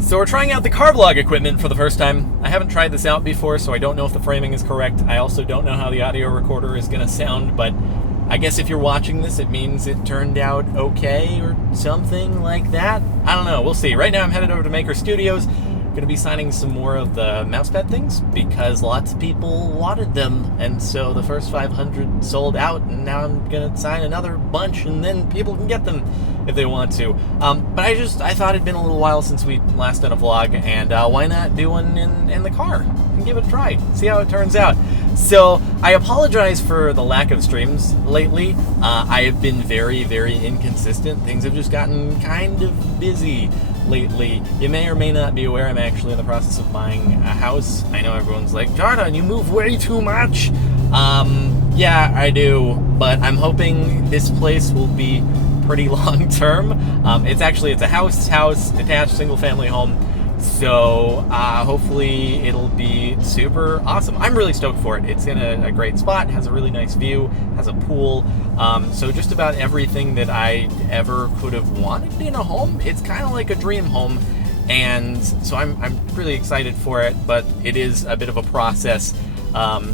So we're trying out the car vlog equipment for the first time. I haven't tried this out before, so I don't know if the framing is correct. I also don't know how the audio recorder is going to sound, but I guess if you're watching this, it means it turned out okay or something like that. I don't know. We'll see. Right now I'm headed over to Maker Studios. Going to be signing some more of the mousepad things because lots of people wanted them, and so the first 500 sold out, and now I'm going to sign another bunch, and then people can get them if they want to. But I thought it'd been a little while since we last done a vlog, and why not do one in the car and give it a try, see how it turns out. So I apologize for the lack of streams lately. I have been very, very inconsistent. Things have just gotten kind of busy lately. You may or may not be aware I'm actually in the process of buying a house. I know everyone's like, Jordan, you move way too much. Yeah, I do, but I'm hoping this place will be pretty long term. It's a house, detached single family home. So hopefully it'll be super awesome. I'm really stoked for it. It's in a great spot, has a really nice view, has a pool. So just about everything that I ever could have wanted in a home. It's kind of like a dream home. And so I'm really excited for it, but it is a bit of a process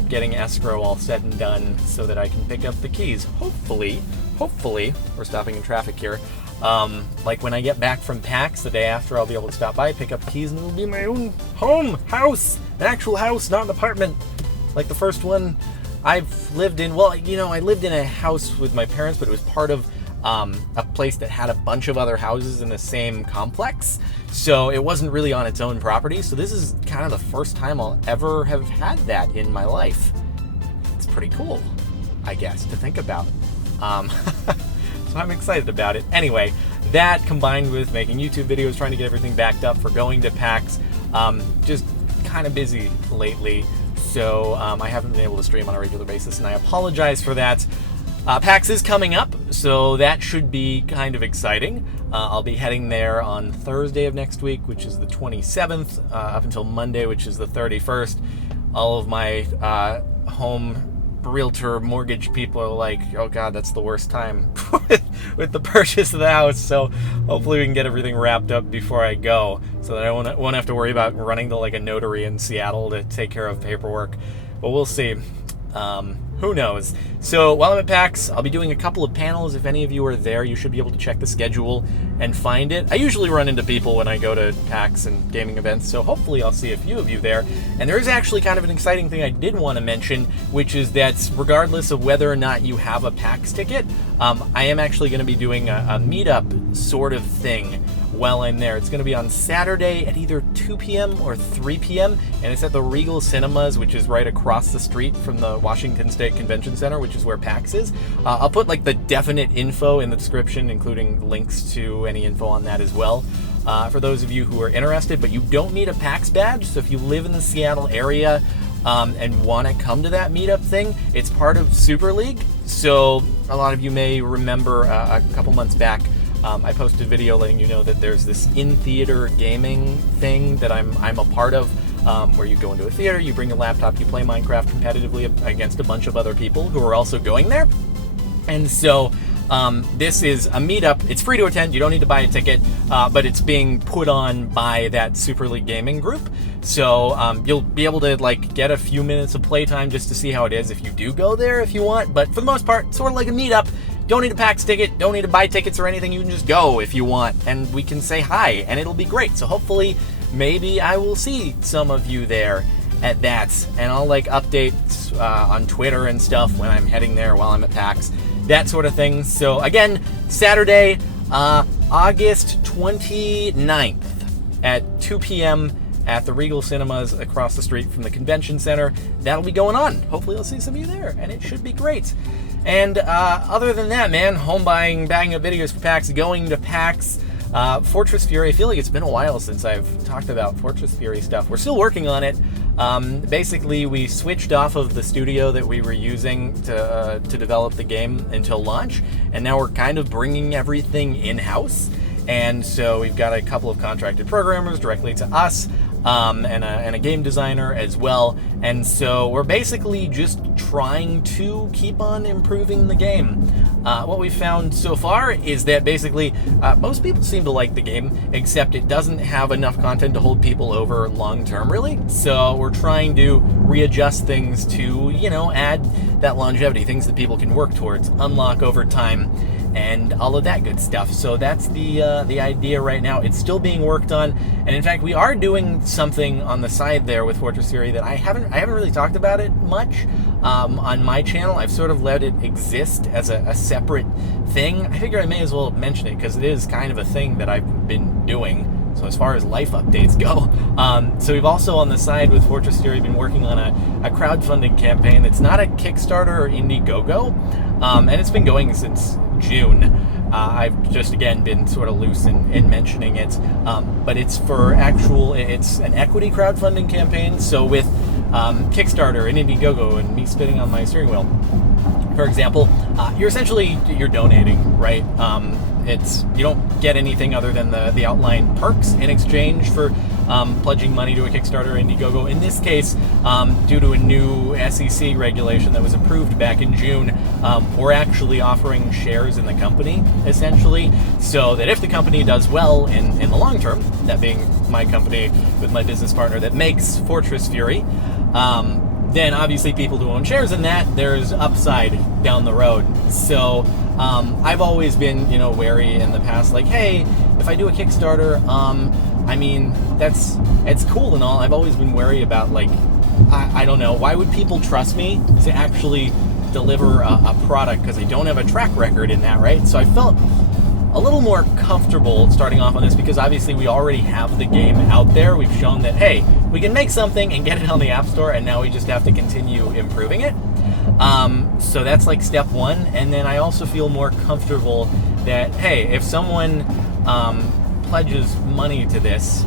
getting escrow all said and done so that I can pick up the keys. Hopefully, we're stopping in traffic here. Like when I get back from PAX the day after, I'll be able to stop by, pick up keys, and it'll be my own house, an actual house, not an apartment like the first one I've lived in. Well, I lived in a house with my parents, but it was part of a place that had a bunch of other houses in the same complex, so it wasn't really on its own property. So this is kind of the first time I'll ever have had that in my life. It's pretty cool, I guess, to think about. So I'm excited about it. Anyway, that combined with making YouTube videos, trying to get everything backed up for going to PAX, just kind of busy lately. So I haven't been able to stream on a regular basis, and I apologize for that. PAX is coming up, so that should be kind of exciting. I'll be heading there on Thursday of next week, which is the 27th, up until Monday, which is the 31st. All of my home realtor mortgage people are like, oh god, that's the worst time with the purchase of the house. So hopefully we can get everything wrapped up before I go, so that I won't have to worry about running to like a notary in Seattle to take care of paperwork. But we'll see. Who knows? So while I'm at PAX, I'll be doing a couple of panels. If any of you are there, you should be able to check the schedule and find it. I usually run into people when I go to PAX and gaming events, so hopefully I'll see a few of you there. And there is actually kind of an exciting thing I did want to mention, which is that regardless of whether or not you have a PAX ticket, I am actually going to be doing a meetup sort of thing while I'm there. It's going to be on Saturday at either 2 p.m. or 3 p.m. and it's at the Regal Cinemas, which is right across the street from the Washington State Convention Center, which is where PAX is. I'll put like the definite info in the description, including links to any info on that as well, for those of you who are interested. But you don't need a PAX badge, so if you live in the Seattle area and want to come to that meetup thing, it's part of Super League. So a lot of you may remember a couple months back, I posted a video letting you know that there's this in-theater gaming thing that I'm a part of, where you go into a theater, you bring a laptop, you play Minecraft competitively against a bunch of other people who are also going there. And so this is a meetup. It's free to attend. You don't need to buy a ticket, but it's being put on by that Super League Gaming group. So you'll be able to like get a few minutes of playtime just to see how it is if you do go there if you want. But for the most part, sort of like a meetup. Don't need a PAX ticket, don't need to buy tickets or anything. You can just go if you want, and we can say hi, and it'll be great. So hopefully, maybe I will see some of you there at that, and I'll like update on Twitter and stuff when I'm heading there while I'm at PAX, that sort of thing. So again, Saturday, August 29th at 2 p.m. at the Regal Cinemas across the street from the Convention Center. That'll be going on. Hopefully I'll see some of you there, and it should be great. And other than that, man, home buying, bagging up videos for PAX, going to PAX, Fortress Fury. I feel like it's been a while since I've talked about Fortress Fury stuff. We're still working on it. Basically, we switched off of the studio that we were using to develop the game until launch, and now we're kind of bringing everything in-house. And so we've got a couple of contracted programmers directly to us, and a game designer as well. And so we're basically just trying to keep on improving the game. what we've found so far is that basically most people seem to like the game, except it doesn't have enough content to hold people over long term, really. So we're trying to readjust things to, add that longevity, things that people can work towards, unlock over time, and all of that good stuff. So that's the idea right now. It's still being worked on, and in fact, we are doing something on the side there with Fortress Fury that I haven't really talked about it much on my channel. I've sort of let it exist as a separate thing. I figure I may as well mention it because it is kind of a thing that I've been doing. So as far as life updates go, so we've also on the side with Fortress Fury been working on a crowdfunding campaign that's not a Kickstarter or Indiegogo, and it's been going since June. I've just again been sort of loose in mentioning it, but it's it's an equity crowdfunding campaign. So with Kickstarter and Indiegogo and me spinning on my steering wheel, for example, you're donating, right? You don't get anything other than the outlined perks in exchange for pledging money to a Kickstarter or Indiegogo. In this case, due to a new SEC regulation that was approved back in June, we're actually offering shares in the company, essentially, so that if the company does well in the long term, that being my company with my business partner that makes Fortress Fury, then obviously people who own shares in that, there's upside down the road. So I've always been, wary in the past, like, hey, if I do a Kickstarter, it's cool and all. I've always been wary about, like, I don't know, why would people trust me to actually deliver a product because they don't have a track record in that, right? So I felt a little more comfortable starting off on this because obviously we already have the game out there. We've shown that, hey, we can make something and get it on the App Store, and now we just have to continue improving it. So that's like step one. And then I also feel more comfortable that, hey, if someone pledges money to this,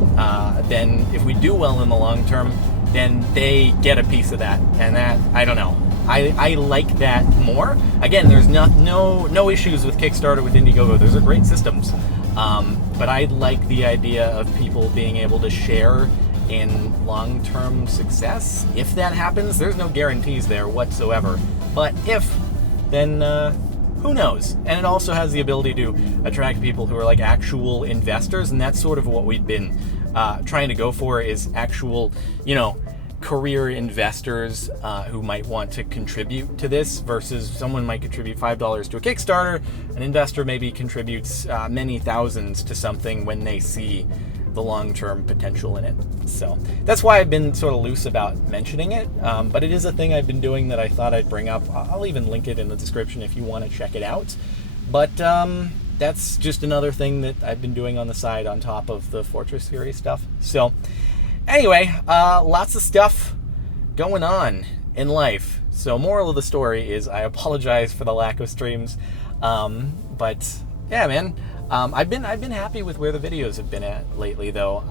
then if we do well in the long term, then they get a piece of that. And that, I don't know. I like that more. Again, there's no issues with Kickstarter, with Indiegogo. Those are great systems. But I like the idea of people being able to share in long-term success. If that happens, there's no guarantees there whatsoever. But if, then who knows? And it also has the ability to attract people who are like actual investors, and that's sort of what we've been trying to go for, is actual, career investors who might want to contribute to this, versus someone might contribute $5 to a Kickstarter. An investor maybe contributes many thousands to something when they see the long-term potential in it. So that's why I've been sort of loose about mentioning it, but it is a thing I've been doing that I thought I'd bring up. I'll even link it in the description if you want to check it out. But that's just another thing that I've been doing on the side on top of the Fortress Fury stuff. So anyway, lots of stuff going on in life. So moral of the story is I apologize for the lack of streams, but yeah, man. I've been happy with where the videos have been at lately, though.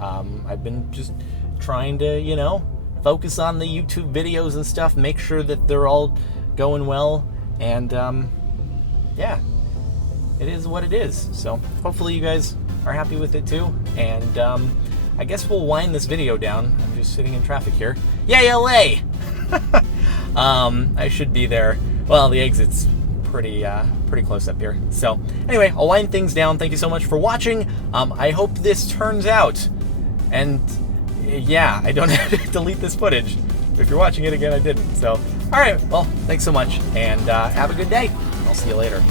I've been just trying to, focus on the YouTube videos and stuff, make sure that they're all going well, and yeah, it is what it is. So hopefully you guys are happy with it too, and I guess we'll wind this video down. I'm just sitting in traffic here. Yay, LA! I should be there. Well, the exit's pretty close up here. So anyway, I'll wind things down. Thank you so much for watching. I hope this turns out, and yeah, I don't have to delete this footage. If you're watching it again, I didn't. So all right, well, thanks so much, and have a good day. I'll see you later.